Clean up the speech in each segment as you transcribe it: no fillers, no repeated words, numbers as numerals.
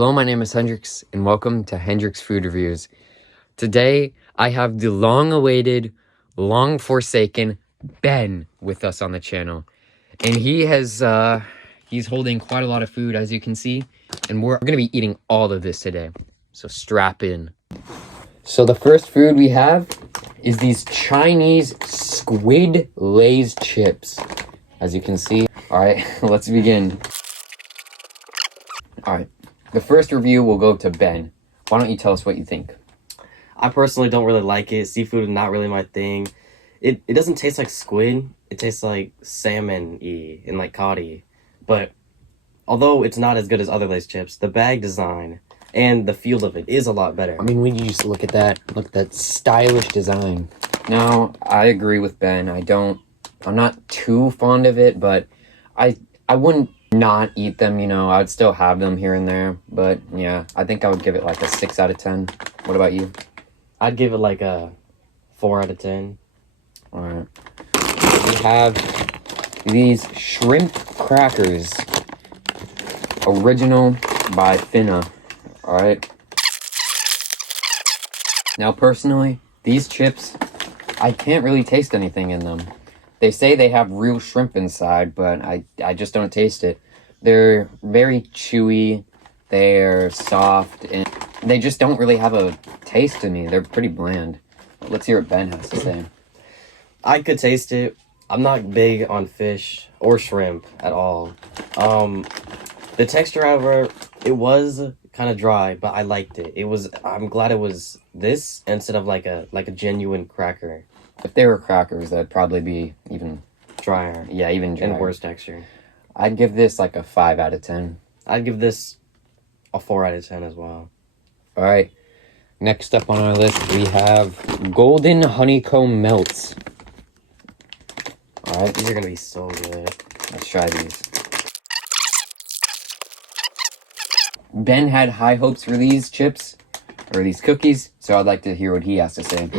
Hello, my name is Hendrix, and welcome to Hendrix Food Reviews. Today, I have the long-awaited, long-forsaken Ben with us on the channel. And he's holding quite a lot of food, as you can see, and we're gonna be eating all of this today. So strap in. So the first food we have is these Chinese squid Lay's chips. As you can see. Alright, let's begin. Alright. The first review will go to Ben. Why don't you tell us what you think? I personally don't really like it. Seafood is not really my thing. It doesn't taste like squid. It tastes like salmon-y and like cod-y. But although it's not as good as other Lay's chips, the bag design and the feel of it is a lot better. I mean, when you just look at that stylish design. Now, I agree with Ben. I'm not too fond of it, but I wouldn't not eat them, I'd still have them here and there. But yeah, I think I would give it like a 6 out of 10. What about you? I'd give it like a 4 out of 10. All right. We have these shrimp crackers. Original by Finna. All right. Now, personally, these chips, I can't really taste anything in them. They say they have real shrimp inside, but I just don't taste it. They're very chewy, they're soft, and they just don't really have a taste to me. They're pretty bland. Let's hear what Ben has to say. I could taste it. I'm not big on fish or shrimp at all. The texture, however, it was kind of dry, but I liked it. I'm glad it was this instead of like a genuine cracker. If they were crackers, that'd probably be even Drier. Yeah, even drier. And worse texture. I'd give this like a 5 out of 10. I'd give this a 4 out of 10 as well. All right. Next up on our list, we have golden honeycomb melts. All right. These are going to be so good. Let's try these. Ben had high hopes for these chips, or these cookies, so I'd like to hear what he has to say.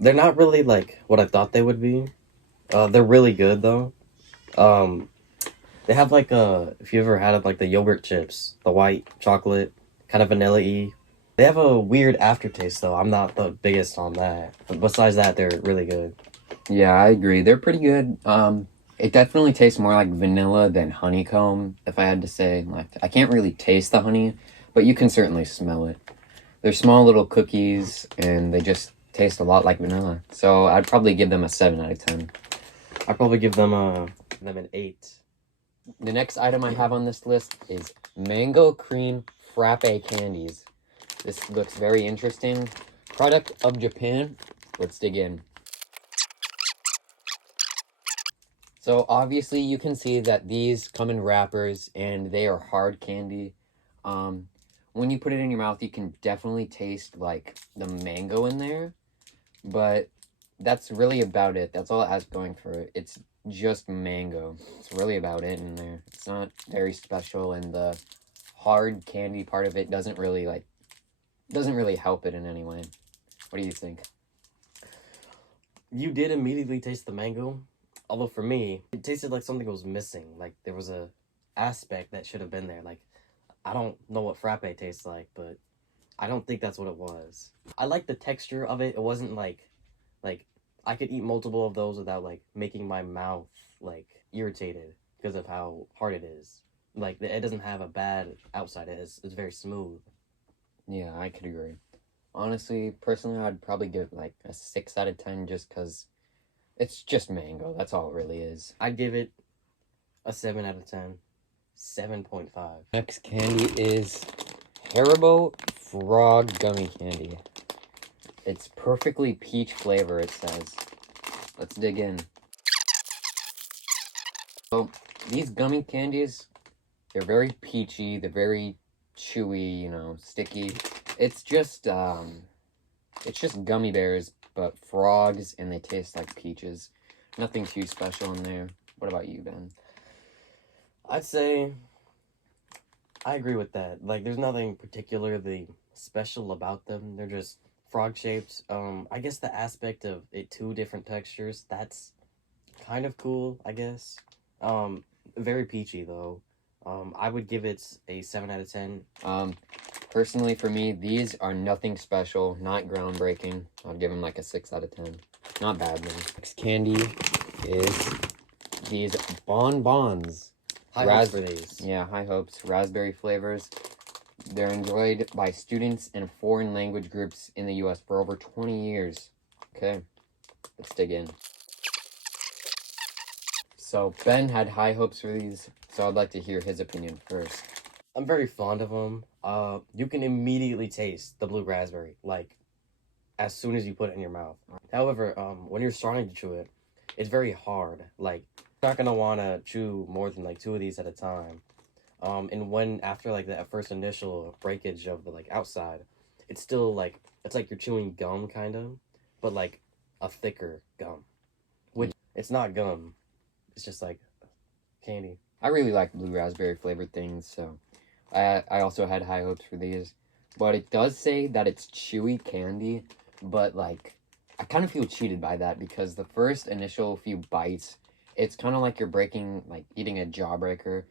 They're not really like what I thought they would be. They're really good though. They have like if you ever had like the yogurt chips, the white chocolate, kind of vanilla-y. They have a weird aftertaste though. I'm not the biggest on that. But besides that, they're really good. Yeah, I agree. They're pretty good. It definitely tastes more like vanilla than honeycomb, if I had to say. Like, I can't really taste the honey, but you can certainly smell it. They're small little cookies, and they just taste a lot like vanilla. So I'd probably give them a 7 out of 10. I'd probably give them an 8. The next item I have on this list is mango cream frappe candies. This looks very interesting. Product of Japan. Let's dig in. So obviously you can see that these come in wrappers and they are hard candy. When you put it in your mouth, you can definitely taste like the mango in there, but that's really about it. That's all it has going for it. It's just mango. It's really about it in there. It's not very special, and the hard candy part of it doesn't really help it in any way. What do you think? You did immediately taste the mango. Although for me, it tasted like something was missing. Like there was a aspect that should have been there. Like, I don't know what frappe tastes like, but I don't think that's what it was. I like the texture of it. It wasn't like I could eat multiple of those without like making my mouth like irritated because of how hard it is. Like it doesn't have a bad outside. It's very smooth. Yeah, I could agree. Honestly, personally, I'd probably give like a 6 out of 10 just because it's just mango. That's all it really is. I'd give it a 7 out of 10. 7.5. Next candy is Haribo Frog Gummy Candy. It's perfectly peach flavor, it says. Let's dig in. So, these gummy candies, they're very peachy, they're very chewy, sticky. It's just gummy bears, but frogs, and they taste like peaches. Nothing too special in there. What about you, Ben? I'd say I agree with that. Like, there's nothing particularly special about them. They're just frog shaped. I guess the aspect of it 2 different textures, that's kind of cool, I guess. Very peachy though. I would give it a 7 out of 10. Personally, for me, these are nothing special, not groundbreaking. I'd give them like a 6 out of 10. Not bad, man. Next candy is these bonbons. High hopes for these. Yeah, high hopes. Raspberry flavors. They're enjoyed by students and foreign language groups in the U.S. for over 20 years. Okay, let's dig in. So, Ben had high hopes for these, so I'd like to hear his opinion first. I'm very fond of them. You can immediately taste the blue raspberry, like, as soon as you put it in your mouth. However, when you're starting to chew it, it's very hard. Like, you're not gonna want to chew more than, like, 2 of these at a time. And when, after, like, that first initial breakage of the, like, outside, it's still, like, it's like you're chewing gum, kind of, but, like, a thicker gum. Which, it's not gum. It's just, like, candy. I really like blue raspberry flavored things, so I also had high hopes for these. But it does say that it's chewy candy, but, like, I kind of feel cheated by that because the first initial few bites, it's kind of like you're eating a jawbreaker.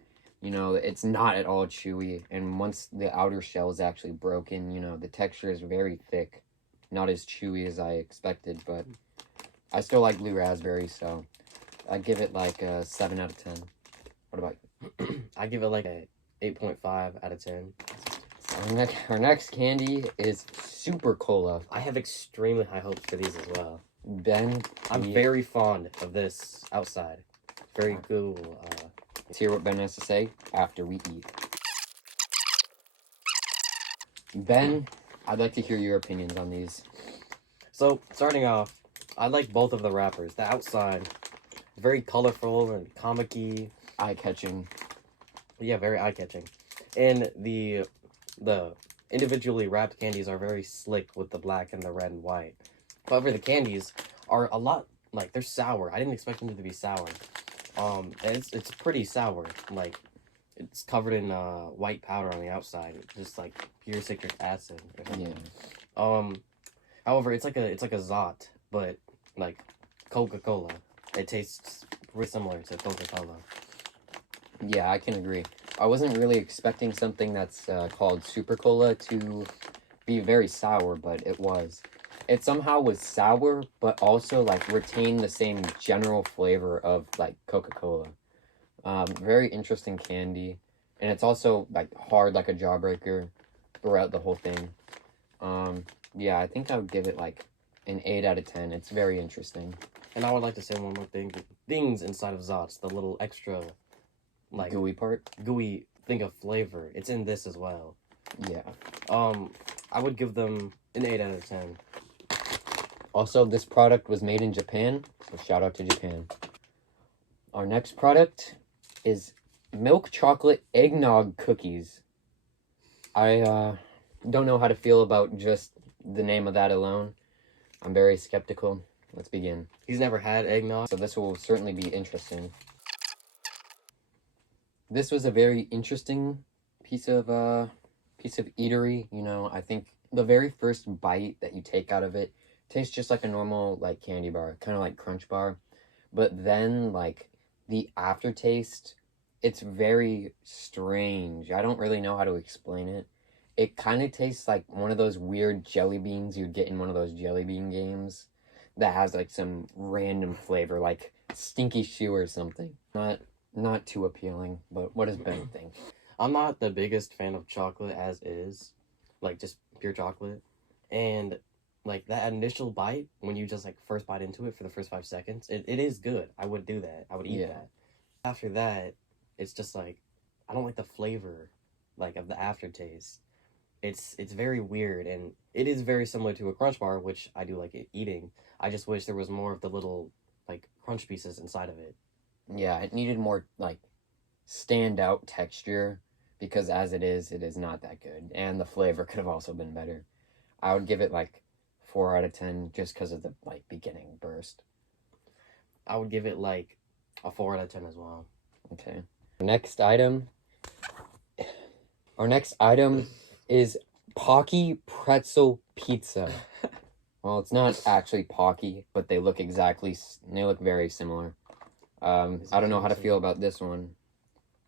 You know, it's not at all chewy, and once the outer shell is actually broken, you know, the texture is very thick. Not as chewy as I expected, but I still like blue raspberry, so I give it like a 7 out of 10. What about you? I give it like a 8.5 out of 10. Our next candy is Super Cola. I have extremely high hopes for these as well. Ben, I'm very fond of this outside. Very cool. Let's hear what Ben has to say after we eat. Ben, I'd like to hear your opinions on these. So, starting off, I like both of the wrappers. The outside, very colorful and comic-y. Eye-catching. Yeah, very eye-catching. And the individually wrapped candies are very slick with the black and the red and white. However, the candies are a lot, like, they're sour. I didn't expect them to be sour. And it's pretty sour. Like, it's covered in white powder on the outside, just like pure citric acid or something. Yeah. However, it's like a Zot, but like Coca-Cola. It tastes pretty similar to Coca-Cola. Yeah, I can agree. I wasn't really expecting something that's called Super Cola to be very sour, but it was. It somehow was sour, but also, like, retained the same general flavor of, like, Coca-Cola. Very interesting candy. And it's also, like, hard like a jawbreaker throughout the whole thing. Yeah, I think I would give it, like, an 8 out of 10. It's very interesting. And I would like to say one more thing. The things inside of Zots, the little extra, like, gooey part? Gooey thing of flavor. It's in this as well. Yeah. I would give them an 8 out of 10. Also, this product was made in Japan, so shout out to Japan. Our next product is milk chocolate eggnog cookies. I don't know how to feel about just the name of that alone. I'm very skeptical. Let's begin. He's never had eggnog, so this will certainly be interesting. This was a very interesting piece of eatery. You know, I think the very first bite that you take out of it tastes just like a normal, like, candy bar, kind of like Crunch Bar. But then, like, the aftertaste, it's very strange. I don't really know how to explain it. It kind of tastes like one of those weird jelly beans you'd get in one of those jelly bean games that has, like, some random flavor, like Stinky Shoe or something. Not too appealing, but what does Ben think? I'm not the biggest fan of chocolate as is, like, just pure chocolate. And, like, that initial bite, when you just, like, first bite into it for the first 5 seconds, it is good. I would do that. I would eat that. After that, it's just, like, I don't like the flavor, like, of the aftertaste. It's very weird, and it is very similar to a Crunch Bar, which I do like eating. I just wish there was more of the little, like, crunch pieces inside of it. Yeah, it needed more, like, standout texture, because as it is not that good. And the flavor could have also been better. I would give it, like, 4 out of 10 just because of the, like, beginning burst. I would give it, like, a 4 out of 10 as well. Okay. Our next item is Pocky Pretzel Pizza. Well, it's not actually Pocky, but they look very similar. I don't know how to feel about this one.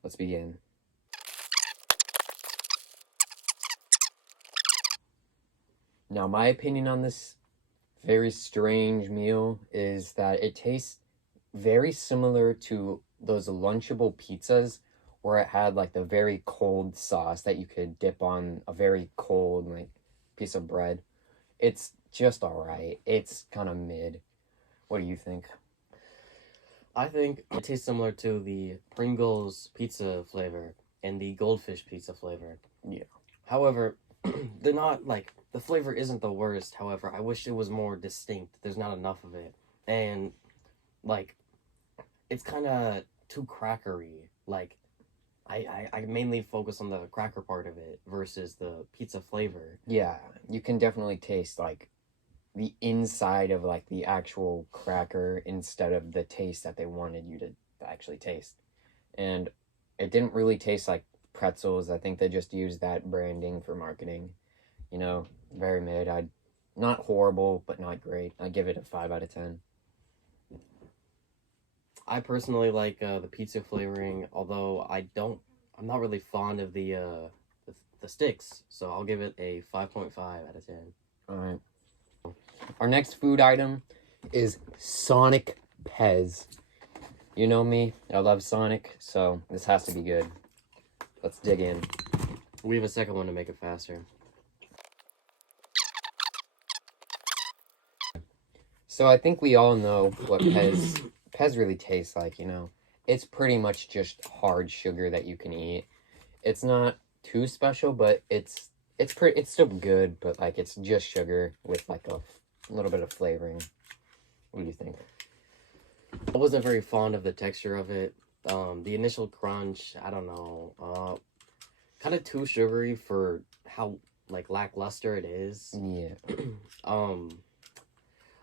Let's begin. Now, my opinion on this very strange meal is that it tastes very similar to those Lunchable pizzas where it had like the very cold sauce that you could dip on a very cold like piece of bread. It's just all right. It's kind of mid. What do you think? I think it tastes similar to the Pringles pizza flavor and the Goldfish pizza flavor. Yeah. However, they're not like the flavor isn't the worst. However, I wish it was more distinct. There's not enough of it, and like it's kind of too crackery. Like I mainly focus on the cracker part of it versus the pizza flavor. Yeah, you can definitely taste like the inside of like the actual cracker instead of the taste that they wanted you to actually taste. And it didn't really taste like pretzels. I think they just used that branding for marketing. You know, very mid. I'd not horrible, but not great. I'd give it a 5 out of 10. I personally like the pizza flavoring, although I'm not really fond of the sticks, so I'll give it a 5.5 out of 10. All right. Our next food item is Sonic Pez. You know me, I love Sonic, so this has to be good. Let's dig in. We have a second one to make it faster. So I think we all know what Pez really tastes like, you know. It's pretty much just hard sugar that you can eat. It's not too special, but it's still good, but like it's just sugar with like a little bit of flavoring. What do you think? I wasn't very fond of the texture of it. The initial crunch, I don't know. Kind of too sugary for how like lackluster it is. Yeah.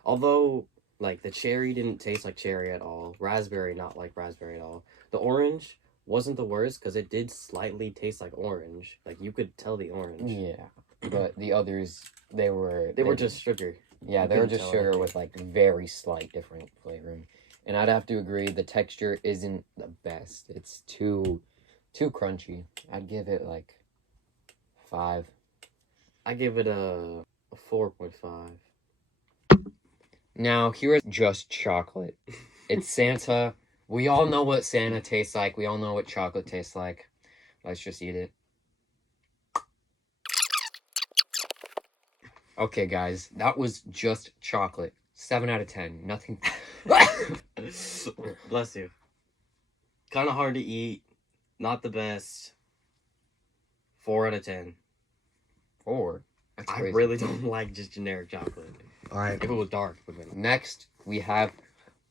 Although like the cherry didn't taste like cherry at all. Raspberry not like raspberry at all. The orange wasn't the worst because it did slightly taste like orange. Like you could tell the orange. Yeah. But the others, they were just sugar. Yeah, You they were couldn't just tell sugar anything. with like very slight different flavoring. And I'd have to agree, the texture isn't the best. It's too crunchy. I'd give it like 5. I give it a 4.5. Now, here is just chocolate. It's Santa. We all know what Santa tastes like. We all know what chocolate tastes like. Let's just eat it. Okay, guys, that was just chocolate. 7 out of 10. Nothing. Bless you. Kind of hard to eat. Not the best. 4 out of 10. 4. That's I crazy. really don't like just generic chocolate. All right. If it was dark, it would have been. Next, we have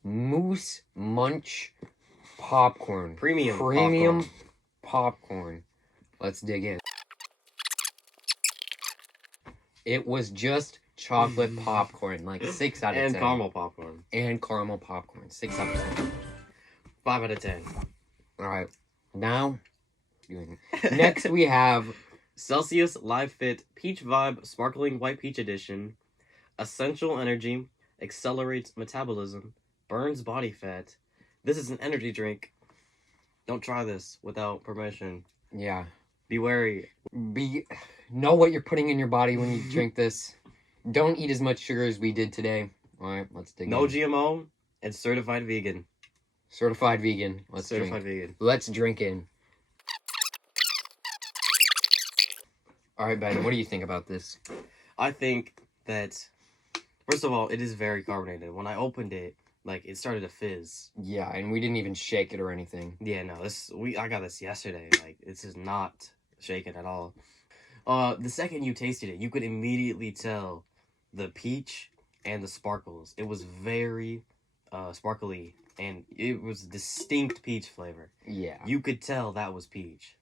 Moose Munch popcorn. Premium popcorn. Let's dig in. It was just chocolate popcorn, like 6 out of 10. And caramel popcorn. And caramel popcorn, 6 out of 10. 5 out of 10. All right, now, next we have Celsius Live Fit Peach Vibe Sparkling White Peach Edition. Essential Energy. Accelerates metabolism. Burns body fat. This is an energy drink. Don't try this without permission. Yeah. Be wary. Know what you're putting in your body when you drink this. Don't eat as much sugar as we did today. All right, let's dig in. No GMO and certified vegan. Certified vegan. Certified vegan. Let's drink in. All right, Ben, what do you think about this? I think that, first of all, it is very carbonated. When I opened it, like, it started to fizz. Yeah, and we didn't even shake it or anything. Yeah, no, I got this yesterday. Like, this is not shaken at all. The second you tasted it, you could immediately tell the peach and the sparkles. It was very sparkly, and it was distinct peach flavor. Yeah. You could tell that was peach.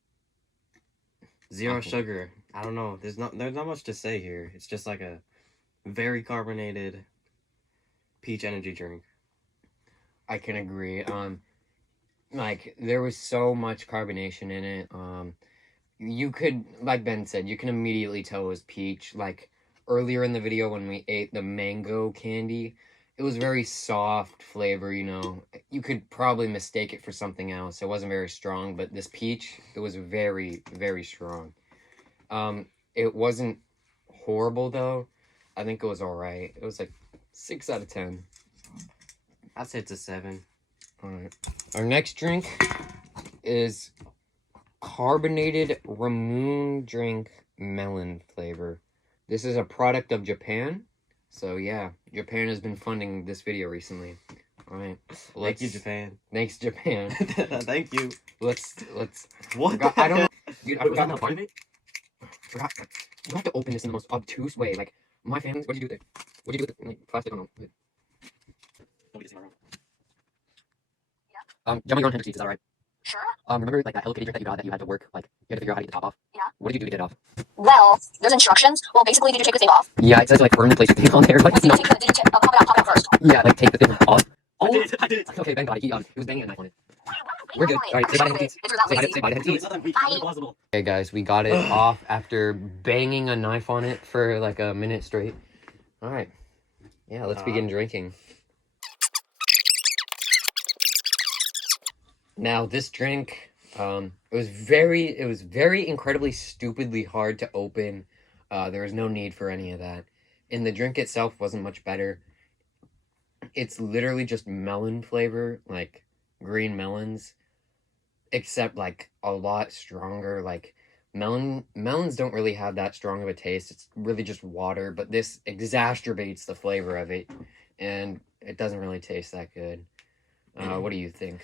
Zero sugar. I don't know. There's not much to say here. It's just like a very carbonated peach energy drink. I can agree. Like there was so much carbonation in it. You could, like Ben said, you can immediately tell it was peach. Like earlier in the video when we ate the mango candy, it was very soft flavor, you know. You could probably mistake it for something else. It wasn't very strong, but this peach, it was very, very strong. It wasn't horrible though. I think it was alright. It was like 6 out of 10. I'd say it's a 7. Alright. Our next drink is carbonated Ramoon drink melon flavor. This is a product of Japan. So yeah, Japan has been funding this video recently. Alright. Thank you, Japan. Thanks, Japan. Thank you. Let's What? I don't know. Dude, I Wait, was forgot that not part of it? forgot. You have to open this in the most obtuse way. Like, my family's, what'd you do with it? What'd you do with it? Like, plastic, I don't know. Don't be this in my room. Gemma, you're on Hendrix Eats, is that right? Sure. Remember, like, that Hello Kitty drink that you got that you had to work, like, you had to figure out how to get the top off? Yeah. What did you do to get it off? Well, there's instructions. Well, basically, did you take the thing off? Yeah, it says, like, firmly place your thing on there. Like, Wait, no. did you pop it out first? Yeah, like, take the thing off. I did it. Okay, Ben got it. He was banging a knife on it. Wait, We're good. wait, Alright, say bye to Hendrix. It's not lazy. Say bye to No, Hendrix. it's not that weak. It's impossible. Okay, guys, we got it off after banging a knife on it for, like, a minute straight. Alright. Yeah, let's begin drinking. Now, this drink, it was very incredibly stupidly hard to open. There was no need for any of that. And the drink itself wasn't much better. It's literally just melon flavor, like green melons, except like a lot stronger. Like melons don't really have that strong of a taste. It's really just water, but this exacerbates the flavor of it, and it doesn't really taste that good. What do you think?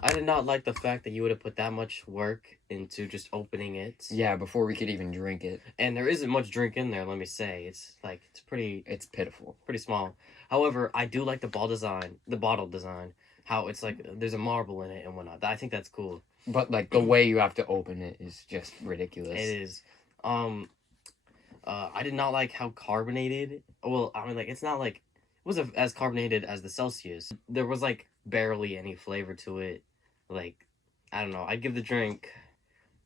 I did not like the fact that you would have put that much work into just opening it. Yeah, before we could even drink it. And there isn't much drink in there, let me say. It's pitiful. Pretty small. However, I do like the bottle design. How it's like there's a marble in it and whatnot. I think that's cool. But like the way you have to open it is just ridiculous. It is. I did not like how carbonated. Well, I mean, like it's not like it wasn't as carbonated as the Celsius. There was like barely any flavor to it. Like, I don't know. I'd give the drink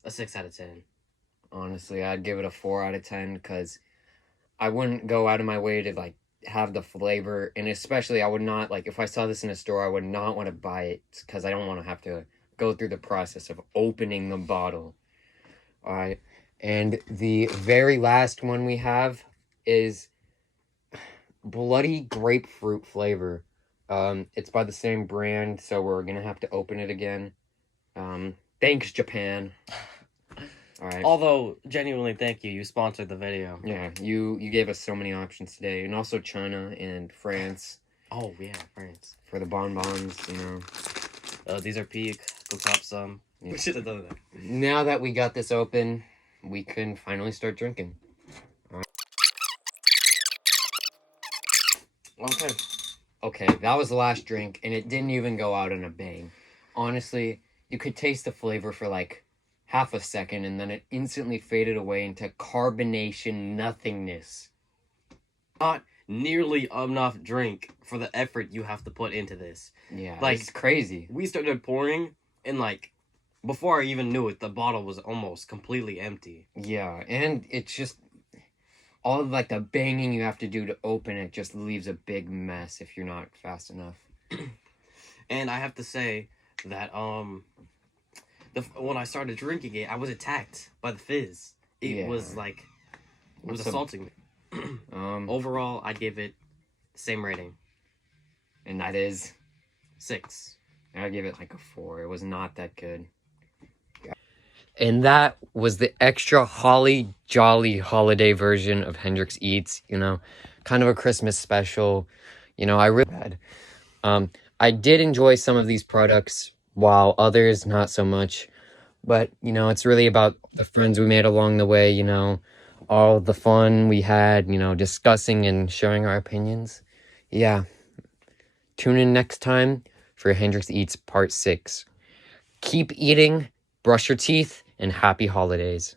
a 6 out of 10. Honestly, I'd give it a 4 out of 10 because I wouldn't go out of my way to like have the flavor, and especially I would not, like, if I saw this in a store, I would not want to buy it because I don't want to have to go through the process of opening the bottle. All right, and the very last one we have is bloody grapefruit flavor. It's by the same brand, so we're gonna have to open it again. Thanks, Japan. All right. Although, genuinely, thank you. You sponsored the video. Yeah, you gave us so many options today, and also China and France. Oh yeah, France. For the bonbons, you know. These are peak. Go cop some. Yeah. We should have done that. Now that we got this open, we can finally start drinking. Okay. Okay, that was the last drink, and it didn't even go out in a bang. Honestly, you could taste the flavor for like half a second, and then it instantly faded away into carbonation nothingness. Not nearly enough drink for the effort you have to put into this. Yeah, like, it's crazy. We started pouring, and like, before I even knew it, the bottle was almost completely empty. Yeah, and it's just all of like the banging you have to do to open it just leaves a big mess if you're not fast enough. And I have to say that when I started drinking it, I was attacked by the fizz. It was like it was assaulting me. Overall, I give it the same rating, and that is 6. I give it like a 4. It was not that good. And that was the extra holly jolly holiday version of Hendrix Eats, you know, kind of a Christmas special. You know, I really had. I did enjoy some of these products, while others not so much. But, you know, it's really about the friends we made along the way, you know, all the fun we had, you know, discussing and sharing our opinions. Yeah. Tune in next time for Hendrix Eats Part 6. Keep eating, brush your teeth, and happy holidays.